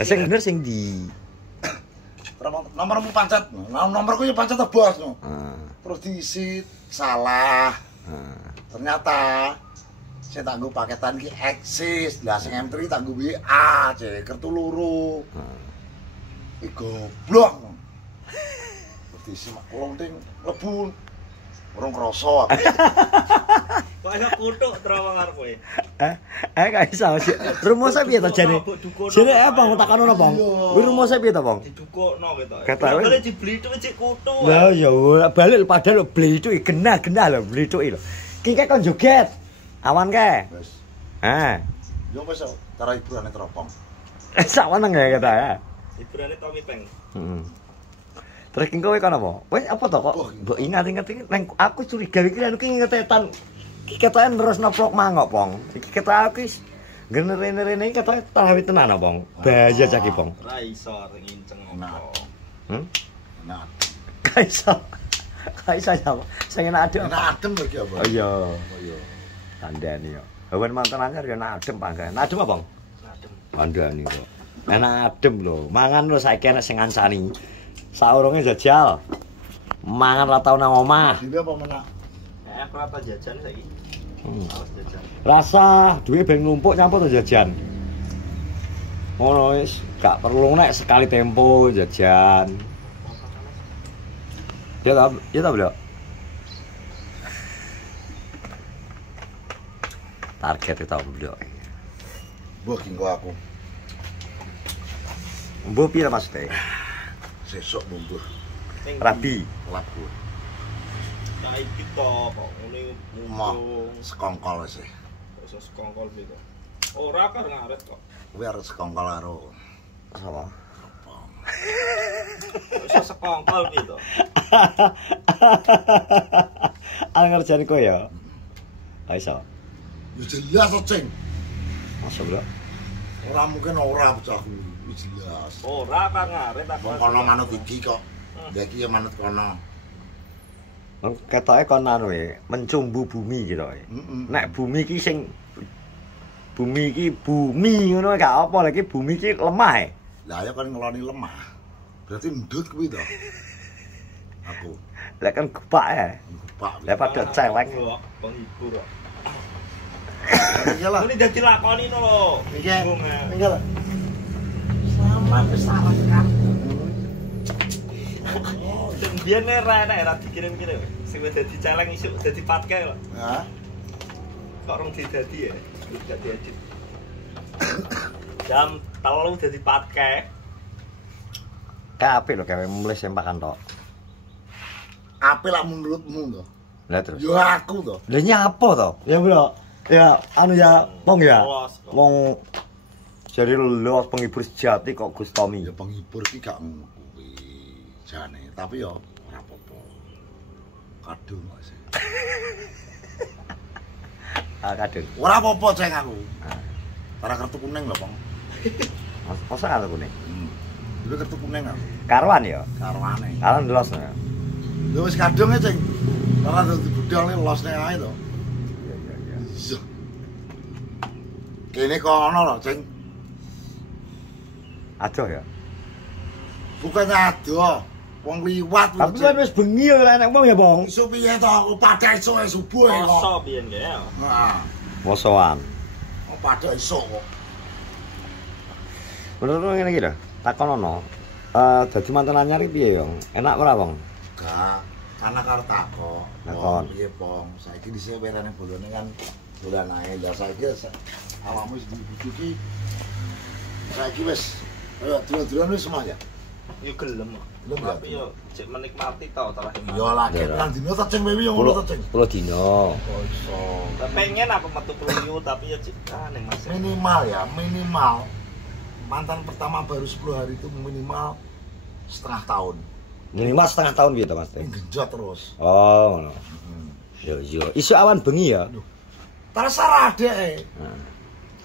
Lah sing bener sing di nomormu pancet. Nomorku ya pancet bos no. Terus diisi salah. Ternyata saya tangguh paketan ki eksis. Lah sing M3 tangguh WA, cek kertu loro. Iki goblok. Terus diisi lonting lebu. Urung krasa. Kok ana kutuk terowong arep kowe. Gak iso sih. Rumusnya piye to jane? Jane apa takono Bang? Kuwi rumusnya piye to, Bang? Didukukno ketok. Ketoke. Kale diblithuk cek kutuk. Lah ya balik padahal blithuk genah-genah lho blithuki lho. Ki kek kon joget. Awan ke? Wis. Yo wis cara hiburane teropong. Saweneng ya kata ya. Hiburane Tommy Peng. Heeh. Terus ki kowe kan apa? Kowe apa to kok mbok ingat-ingat iki nang aku curiga iki anu ki ngetetan. Ki ketoke nerusno vlog mangok, Pong. Iki ketok aku wis genere-rene iki ketoke tarawih tenan, Pong. Bahaya cah iki, Pong. Ora iso nginceng Nah. apa. Nah. Kaiso. Kaiso ya. Sing enak adem. Enak adem lagi apa? Oh iya. Oh iya. Tandani yo. Hawan mantan anyar yo enak adem panggae. Enak adem apa, Bang? Adem. Tandani kok. Enak adem lho. Mangan lho saiki enek sing ngancani. Saurunge jajal. Mangan ra tau nang omah. Dhewe apa menak? Aku ora tau jajan saiki. Awas jajan. Rasa duwe ben numpuk nyampur to jajan. Ngono wis, gak perlu nek sekali tempo jajan. Ya ta, Bro. Target itu Bro. Mbah ki aku. Mbok pira maksudnya? Sesuk mbuh. Rabi. Labu. Nah iki to kok ngene Mah mumpung. sekongkol sih. Iso sekongkol gitu. Ora karo ngaret kok. Kuwi arep sekongkol karo Sama. Iso sekongkol gitu. Ang ngerjani kowe ya. Ha iso. Ya jelas to, Cing. Masa Bro? Ora mungkin ora bocahku. Wis jelas. Ora karo ngaret aku. Wong kono manut iki kok. Ya iki ya manut kono. Ketoke kon anu mencumbu bumi gitu. Nek bumi iki sing bumi iki bumi ngono gak apa lagi bumi iki lemah. Lah ya kan ngeloni lemah. Berarti ndut kuwi to. Aku. Lah kan gebak ya. Pak. Lah pada celeng. Penghibur kok. Iya lah. Ini dadi lakoni no lho. Iki. Iki lah. Sama besar kan. Sing biyen ora dikirim-kirim. Sing wis dadi celeng isuk dadi patke kok. Hah? Kok rong didadi ya. Dadi edit. Jam 3 dadi patke. Kayak apik lho gawe mulih sempakan tok. Apik lah menurutmu to? Lah terus. Yo aku to. Lah nyapa to? Ya Bro. Ya anu ya Pong ya. Wong jadi lo penghibur sejati kok Gus Tommy. Ya penghibur ki gak ngono kuwi. Jane, tapi yo ora apa-apa. Kadung Mas. Kadung. Ora apa-apa ceng aku. Para kartu kuning lho, Pong. Masa kartu kuning? Dulu kartu kuning aku. Karuan ya? Karwane. Karuan ndelos ya. Lho wis kadung ceng. Ora dadi budal ning losne ae to. Iya. Kene kono lho, ceng. Adoh ya. Bukannya adoh. Wong liwat. Tapi kan wis bengi ya enek wong ya, Bong. Iso piye to aku padha iso subuh kok. Poso biyen ya. Nah, Posoan. wong padha iso kok. Bener ngene iki lho. Takonono. Dadi mantan anyar iki piye, Bong? Enak ora, Bong? Gak, karena karo takok. Takon. Piye, Pong? Saiki dhisik werene bolone kan bulan ae. Lah saiki awakmu wis dibujuki. Saiki wis ayo dulu-duluan wis semua ya. Yo gelem. Gelem ya? Tapi yo cek menikmati to terakhir. Yo lah, pirang dino ta ceng wewi yo ngono ta ceng. 10 dino. Kok iso. Pengen aku metu pelunyu tapi ya cek ning Mas. Minimal ya, minimal. Mantan pertama baru 10 hari itu minimal setengah tahun. Minimal setengah tahun piye to, Mas? Genjot terus. Oh, ngono. Yo. Isu awan bengi ya. Terserah dek.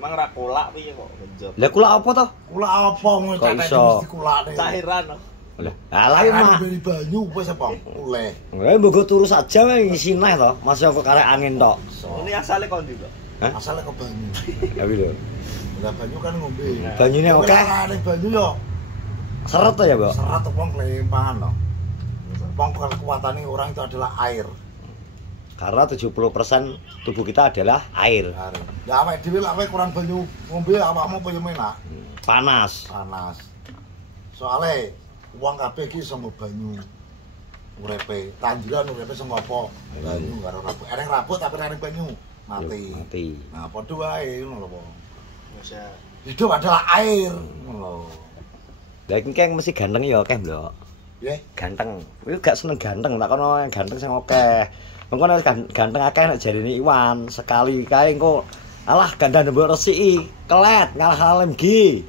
Emang ra kolak piye kok genjot. Lah kula apa to? Kula apa ngono Kok cek iso? mesti kulane. Cairan. Lah, alah Kan mah. beri banyu wis apa? Oleh. Lah mbok turu saja wae ngisi neh to. Masih kok karek angin tok. Ini asale kondi to? Hah? Asale ke banyu. Tapi lho. Lah banyu kan ngombe. Banyune oke. Nek banyu yo Seret to ya, Mbok? serat wong kelimpangan loh. Wong kekuatannya orang itu adalah air. Karena 70% tubuh kita adalah air. Ya awake dhewe lak kurang banyu ngombe awakmu penyu enak. Panas. Panas. Soale wong kabeh iki iso banyu. Urepe, tanduran urepe sing apa? Banyu karo rabuk. Eneng rabuk tapi eneng banyu mati. Mati. Nah, padha wae ngono lho. Bisa. Hidup adalah air. Ngono lho. Lah iki keng mesti ganteng ya akeh, Mbok. Nggih. Ganteng. Kuwi gak seneng ganteng, tak kono yang ganteng sing akeh. Mengko nek ganteng akeh nek jarine Iwan, sekali kae engko alah gandane mbok resiki, kelet ngalah lem gi.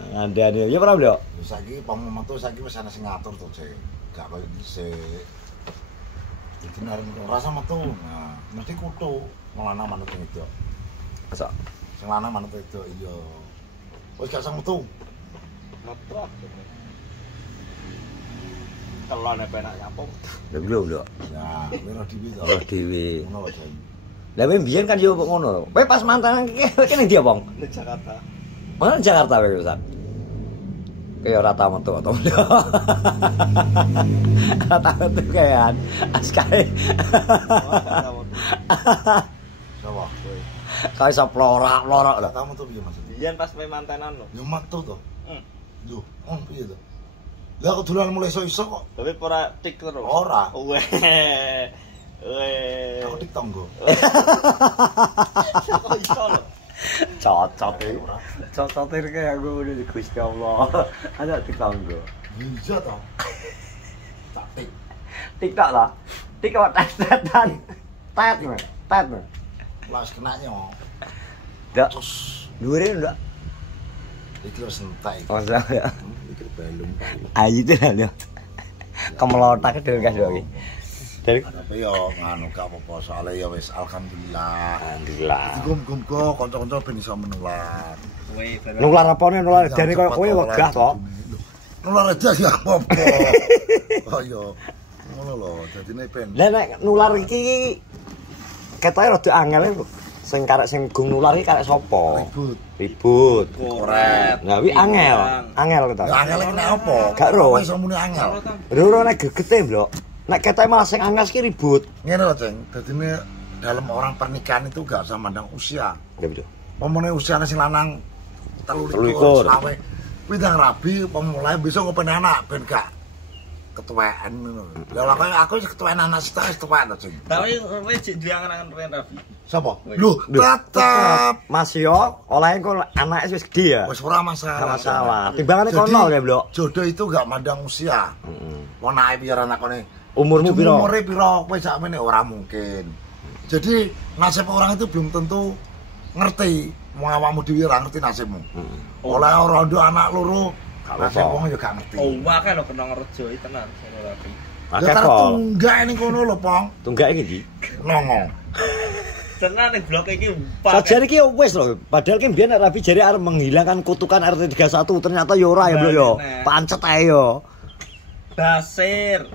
Ngandane ya ora, Mbok? Saiki metu saiki wis ana sing ngatur to, Cek. Gak koyo dhisik. Iki nareng rasa metu. Nah, mesti kutu melana manut itu. Masa Sing lanang manut itu iya. Wis gak sang metu. Motor. Telone penak nyapo. lho lho, Mbok. Ya, wiro dhewe to. Roh dhewe. Ngono wae. Lah kowe mbiyen kan yo ngono. Kowe pas mantan iki kene ndi, Bang? Ning Jakarta. Mana Jakarta kowe, Ustaz? Kayak ora tau metu to. Ora tau metu kayak askae. Sapa? Kae iso plorak-plorak lho. Lah kamu tuh piye maksud? Biyen pas main mantenan lho. Ya metu to. Hmm. Lho, piye to? Lah kok dolan mulai iso-iso kok. Tapi ora tik terus. Ora. Weh. Weh. Aku tik tonggo. Kok iso lho. Cocok iki. Cocok iki kayak aku udah di Gusti Allah. Ada ditanggo. Iya to. Tak tik. TikTok lah. TikTok tes-tesan. Tet. Lah wis kena nyok. Ndak. Terus Dhuwure ndak? iki wis entek. Masa ya. Iki belum. Ayo itu lho. Kemelotak dhewe kas iki. Dari Tapi yo nganu gak apa-apa soalnya ya wis alhamdulillah. alhamdulillah. Gum-gum kok kanca-kanca ben iso menular. Weh, bener. Nular apane nular jane koyo kowe wegah to. Nular aja ya apa-apa. Oh yo. Ngono lho, dadine ben. Lah nek nular iki ketoke rada angel lho. Sing karek sing gung nular iki karek sapa? Ribut. Ribut. Koret. Lah kuwi angel. Angel ketoke. Ya angel kena apa? Gak ro. Kok iso muni angel. Ora nek gegete, Blok. Nek ketoke malah sing angel iki ribut. Ngene lho, Ceng. Dadine dalam orang pernikahan itu gak usah mandang usia. Ya betul. Pomone usiane sing lanang 23 23. sampe kuwi ndang rabi pemulai besok kepen anak ben gak ketuaan ngono. Lah aku wis ketuaan anak sita wis tuwek to, Ceng. Tapi kowe jek duwe angan-angan Ren Rabi. Sapa? Wih. Lho, tetep. Mas yo oleh engko anake wis gedhe ya. Wis ora masalah. Gak masalah. Timbangane kono ya, Blok. Jodoh itu gak mandang usia. Heeh. Wong nae biar anakane Umurmu piro? Umure piro? Kowe sakmene ora mungkin. Jadi nasib orang itu belum tentu ngerti. Wong awakmu dhewe ora ngerti nasibmu. Oleh ora ndo anak loro, nasib wong ya gak ngerti. Oh, wae lho kena ngerjo iki tenan Ren Rabi. Ya Akeh karo kok. tunggak ning kono lho, Pong. Tunggak iki ndi? Nongo. Tenan ning blok iki Sajane iki wis lho, padahal ki mbiyen Rabi jare arep menghilangkan kutukan RT 31 ternyata ya ora ya, Blok yo. Pancet ae yo. Basir,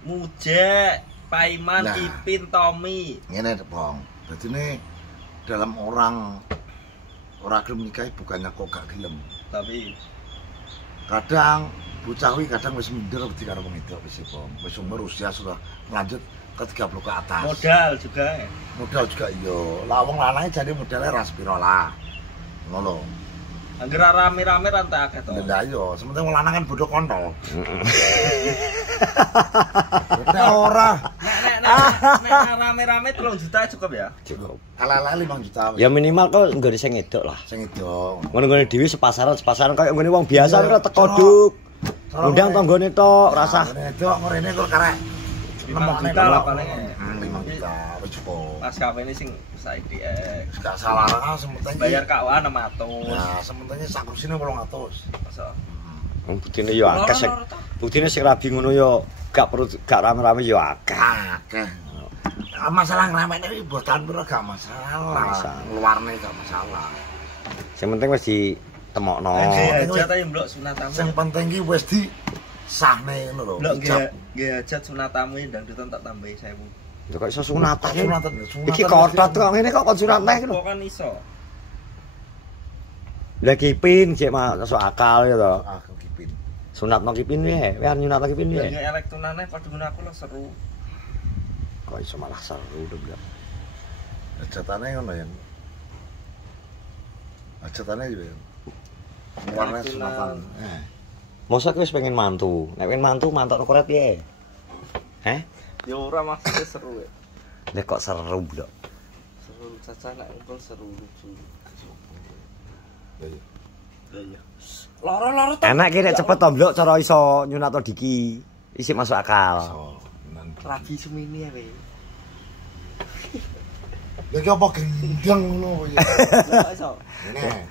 Mujek, Paiman, Nah. Ipin, Tommy. Ngene, Pong. Dadine dalam orang gelem nikah bukannya kok gak gelem. Tapi Kadang bocah kuwi kadang wis minder wedi karo wong itu wis Pong. Wis umur usia sudah lanjut ke 30 ke atas. modal juga ya. Modal juga iya. Lah wong lanange jadi modalnya ra sepiro lah. Ngono. Angger rame-rame rantai akeh to. Lah iya, sementing wong lanang kan bodoh kontol. Nek ora, Nek rame-rame 3 juta cukup ya? Cukup. ala-ala 5 juta. Ya minimal kok nggone sing edok lah. Sing itu. Ngono-ngono dhewe sepasaran kaya ngene wong biasa kok teko duk. Undang tanggane tok, rasa. Itu ngene kok karek 5 juta lah paling. 5 juta wis cukup. Pas kafe ini sing saiki Gak salah lah sementing. bayar KUA 600. Nah, sementing sak kursine 800. Masa. Buktine yo akeh sing. Buktine sing rabi ngono yo gak perlu gak rame-rame yo akeh. Akeh. Masalah ngeramene iki botan pira gak masalah. Luarne gak masalah. Sing penting wis ditemokno. Hajat ae mbok sunatamu. Sing penting iki wis di sahne ngono lho. Mbok nggih hajat sunatamu ndang dutan tak tambahi 1000. Lho kok iso sunatan. Sunatan. Iki kotot kok ngene kok kon sunatan iki lho. Kok kan iso. Lah kipin sik masuk akal ya to. Aku kipin. Sunatno kipin piye? Kowe arep nyunatno kipin piye? Ya elek tunane padha aku lo seru. Kok iso malah seru to, Bro. Hajatane ngono ya. Hajatane yo. Warna sunatan. Mosok wis pengen mantu. Nek pengen mantu mantokno koret piye? Ya ora maksudnya seru ya. Lah kok seru, Bro. Seru caca nek ngumpul seru lucu. Ya ya. Loro-loro to. Enak ki nek cepet to, Bro, cara iso nyunatno diki. Isih masuk akal. Rabi semini ya, we. Lha ki apa gendeng ngono ya. Lah iso. Ngene.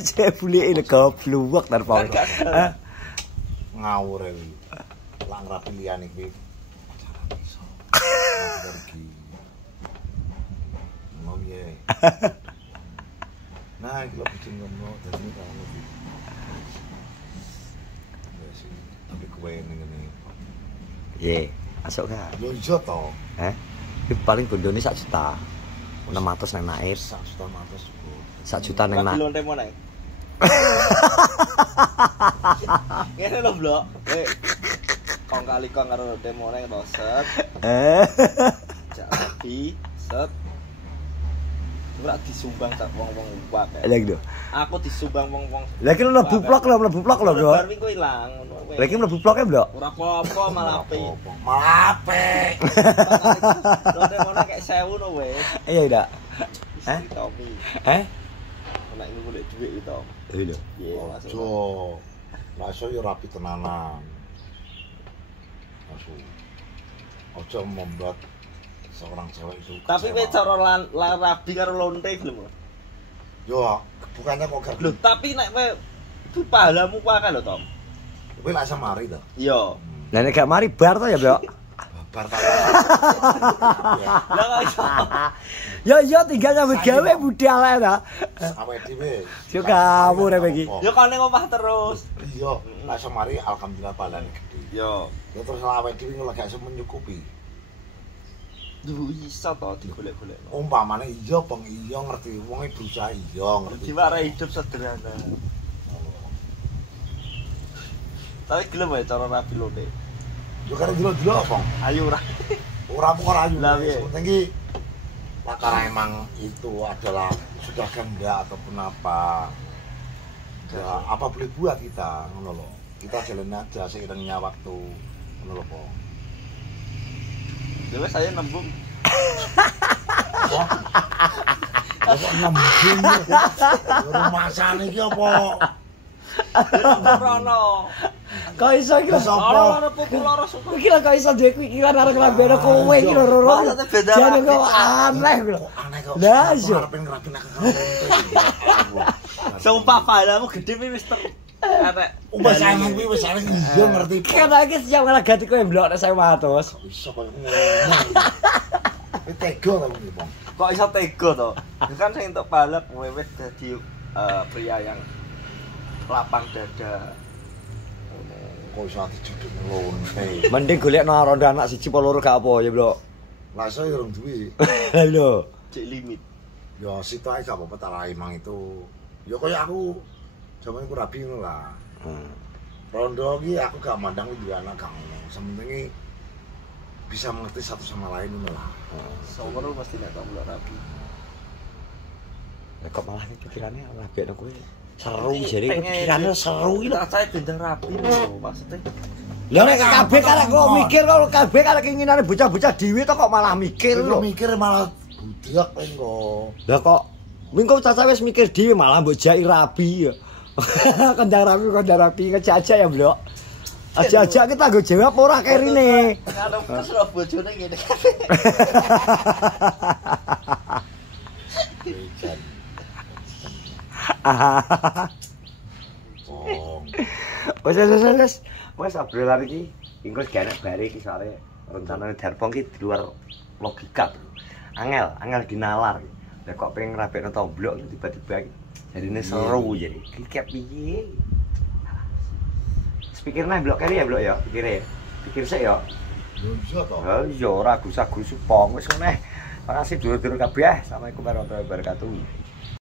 Cek bulike goblok tar pol. Ngawur iki. Lah ngrapi liyane iki. Pacaran iso. Pergi. Mau ye. Nah, iki lho bikin ngono dadi kamu iki. Wes tapi kowe ngene. Ye, masuk ga? Yo iso to. Iki paling bondone 1 juta. 600 nang naik. 1 juta 100. 1 juta nang Lagi naik. lonte mau naik. Ngene lho, Blok. Kong kali kong karo lonte mau naik to set. Jak rabi, set. Ora disumbang sak wong-wong wae. Lah gitu. Aku disumbang wong-wong. Lah iki mlebu blok lho, Bro. Bar minggu ilang ngono wae. Lah iki mlebu bloke, Bro. Ora apa-apa malah apik. Malah apik. Lonte mau naik kayak 1000 no wes. Iya, Dak. Tommy. Nek ini golek dhuwit itu. Iya. Iya, masuk. Ojo. Langsung yo rapi tenanan. Langsung. Ojo membuat seorang cewek itu. Tapi kowe cara rabi karo lonte belum? Yo, bukannya kok gak. Lho, tapi nek kowe itu pahalamu ku akeh lho, Tom. Kowe lak samari to. Iya. Lah nek gak mari bar to ya, Bro. Bar ta. Lah kok iso. Ya tinggal nyambut gawe budal ae ta. Awake dhewe. Yo kamu rek iki. Ya kene omah terus. Iya, lak samari alhamdulillah balane gede. Yo. Ya terus awake dhewe ngono gak iso menyukupi. Duh iso to digolek-golek. Umpamane iya bang iya ngerti wonge berusaha iya ngerti. Diwara hidup sederhana. Tapi gelem wae cara rabi lonte. Yo kare dulu bang. Ayo ora. Ora ora ayu. Lah, piye? Penting iki karena emang itu adalah sudah kehendak ataupun apa. Ya, apa boleh buat kita ngono lho. Kita jalan aja seiringnya waktu ngono lho, Bang. Dewe saya nembung. Kok nembung. Rumah sana iki apa? Rono. Kok iso iki lho? Ora populer suka. Iki lho kok iso duwe pikiran arek lambene kowe iki lho, Roro. Maksudnya beda Jane rapi. kok aneh lho. Aneh kok. Lah, iya. Arep ngrapi nak Sumpah padamu gede wis ter. Arek. Wis ana kuwi wis ana iya ngerti. Kan iki siap ngalah ganti kowe blok nek 100. Iso koyo ngono. Wis tega ta kuwi, Bang. Kok iso tega to? Kan sing entuk balap wis dadi pria yang lapang dada. Kok iso ati judul lonte. Mending golekno ronda anak siji apa loro gak apa ya, Blok. Lah iso yo urung duwe. Lho. Cek limit. Ya situ ae gak apa-apa ta emang itu. Ya kaya aku jaman iku rabi ngono lah. Rondo iki aku gak mandang iki anak gak ngono. Sementing bisa mengerti satu sama lain ngono lah. Sower mesti nek tak rapi. Lah kok malah pikirannya rabi nek kowe seru jare pikirannya seru iki lho. Tak saya bendang rapi lho maksudnya. Lah nek kabeh karek kok mikir kok kabeh karek keinginane bocah-bocah dhewe to kok malah mikir lho. Mikir malah budak engko. Lah kok mingko caca wis mikir dhewe malah mbok jaki rabi ya. Kendang rabi ngejajak ya, Blok. Aja-aja kita nggo jawab ora kerine. Kalau terus lo bojone ngene. Wes obrolan iki engko gak enak bare iki sare rencanane Darpong iki di luar logika. Angel dinalar. Lah kok pengen ngrabekno tomblok tiba-tiba iki jarine seru jadi. Iki kep piye? Pikirnya blok kali ya, Blok ya. Pikir sik ya. Lho iya to. Ha iya ora gusak-gusuk pong wis ngene. Makasih dulur-dulur kabeh. Assalamualaikum warahmatullahi wabarakatuh.